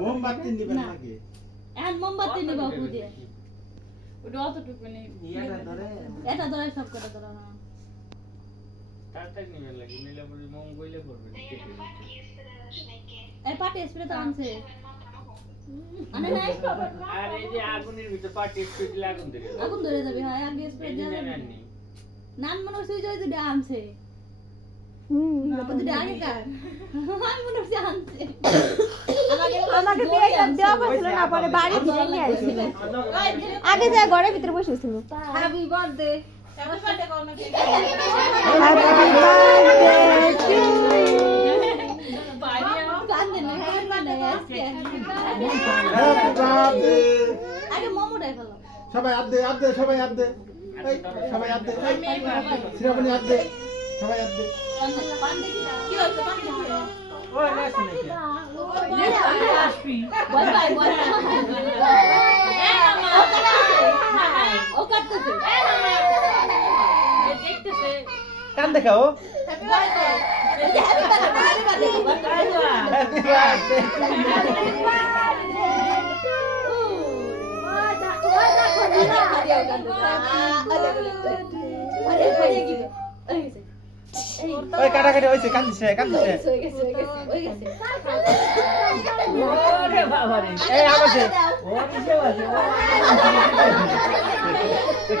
মোমবাতি নিবেন নাকি? এখন মোমবাতি নিবা আপু দিয়ে ওটা অতটুকু নেই এটা ধরে সব করে ধরো না তাড়াতাড়ি নিবেন লাগি নিলে পরে মোম গইলে পড়বে এই পাটি স্প্রে তো আনছে আনে নাই আর এই যে আগুনের ভিতর পাটি স্প্রে দিলে আগুন ধরে যাবে হয় আগে স্প্রে দিয়ে নান মনে হচ্ছে যে দুটো আনছে দুটো আগে কার আমি মনে হচ্ছে আনছে আমাকে দিয়ে দেওয়া হয়েছিল না পরে বাড়ি থেকে নিয়ে আসছিল আগে যা ঘরের ভিতরে বসেছিল হ্যাপি বার্থডে আমার সাথে কোন কি আগে মোমোটাই ফেলো সবাই হাত দে সবাই হাত দে সবাই হাত দে শ্রাবণী হাত দে সবাই হাত দে কি হচ্ছে পানি ওই নেছ নাকি বল বাই বল ও কাটতেছে দেখতেছে কান দেখাও হ্যাপি বার্থডে হ্যাপি বার্থডে ওই কাটাকাটি হইছে কান্দিছে ওরে বাবা রে এই আমাছে ওরে বাবা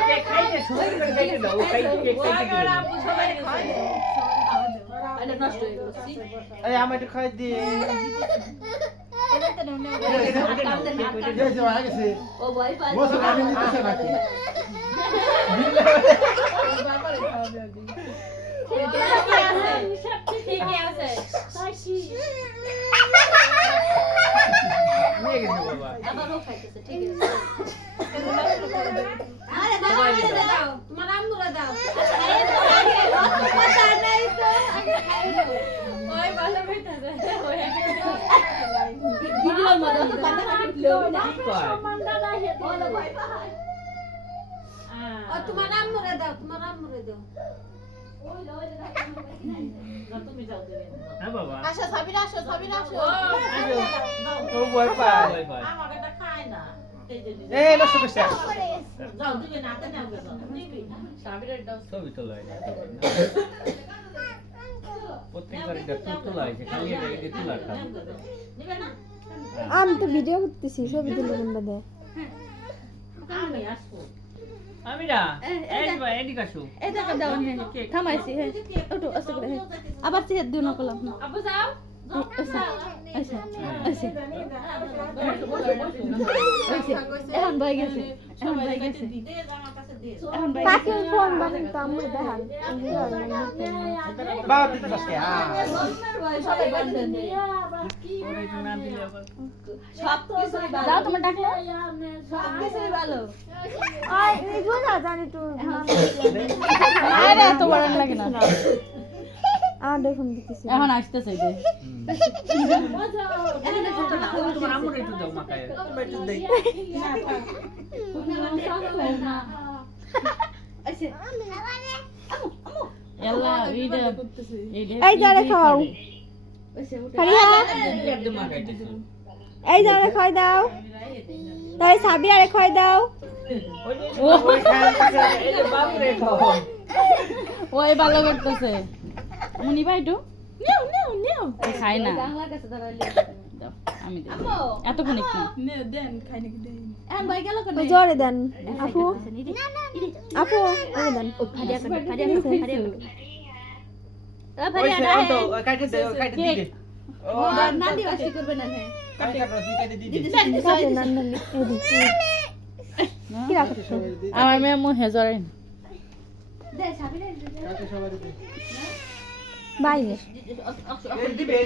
কেক খাইতে সবাই করে খাইতে দাও কেক খাইতে আপু সবাই খায় আরে নষ্ট হয়ে গেল এই আমি একটু খাই দি ও ভয় পায় বসে আমি নিতেছে নাকি ঠিকই আছে নিয়ে গেছে বাবা আবারও খাইতেছে ঠিক আছে আরে দাও তোমার আমগুলো দাও কথা নাই তো ওই ভালো হইতাছে ওই ভিডিওর মধ্যে তো কান্না কাটলো না সম্মানটা না হে বলো ভয় পায় ও তোমার আমগুলো দাও তুমি যাও দেবে হ্যাঁ বাবা আসো সাবিনা আসো তো ভয় পায় আমাকে তো খায় না এই নষ্ট করছে যাও দিবে না নাও গেছো দিবি সাবিরের দাও ছবি তোলা হয় প্রত্যেকবার এটা তোলা হয় খালি এটা তোলা খাও দিবে না আমি তো ভিডিও করতেছি ছবি তুলে কোনটা দে আমি আসবো আমিরা এই ভাই এদিকে আসো এই দেখো দাও থামাইছি হ্যাঁ ওটো আস্তে করে আবার চেয়ে দিও না কলাম না আবু যাও এখন ভাই গেছে কাকে ফোন বানান তো আমি দেখান বাবা দিতে আসছে সবাই বান্ধন ওরে তো না দিলে আবার সব কিছু দাও তোমার ডাকলো সব কিছু ভালো আই এগুলো না জানি তো আরে এত বড় লাগে না দেখুন দিতেছি এখন আসতেছে যে তোমার আমুর একটু দাও মাথায় একটু দেই এই যারে খাও হারিয়া একদম মাখাইতেছ এই যারে খাই দাও তাই সাবি আরে খাই দাও ওই খাইতেছে এই যে বাবু রে খাও ওই ভালো করতেছে মুনি ভাই তো নেও নেও নেও খাই না বাংলা কাছে ধরাইলে দাও আমি দেব এত কোন কি নে দেন খাই নাকি দেন এখন ভাই গেল কোন জোরে দেন আপু আপু ওরে দেন ফারিয়া ফারিয়া তো কাটে দে ও না দিও আসি করবে না হ্যাঁ কাটে দিদি কাটে নান নান এদিকে কি রাখছো আমার মেয়ে মুহে জরে দে সাবিরে কাটে সবাই দিদি বাইরে দিবে